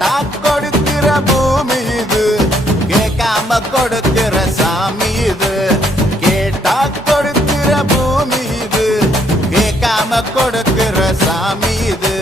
கேட்டா கொடுக்கிற பூமி இது, கேட்காம கொடுக்கிற சாமி இது. கேட்டா கொடுக்கிற பூமி இது, கேட்காம கொடுக்கிற சாமி இது.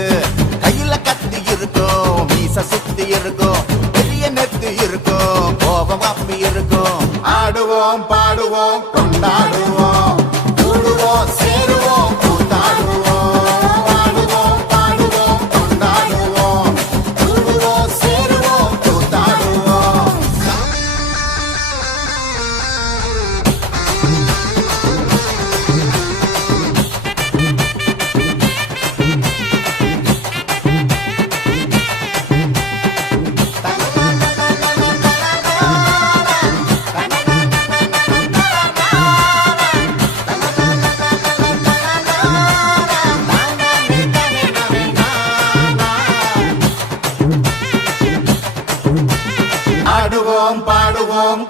கையில கத்தி இருக்கும், மீச சுத்தி இருக்கும், பெரிய நெத்தி இருக்கும், கோபம் அப்பி இருக்கும். ஆடுவோம் பாடுவோம் கொண்டாடுவோம், கூடுவோம் சேருவோம் கூத்தாடுவோம். ஆடுவோம் பாடுவோம் கொண்டாடுவோம், கூடுவோம் சேருவோம் கூத்தாடுவோம். ஆடுவோம் பாடுவோம்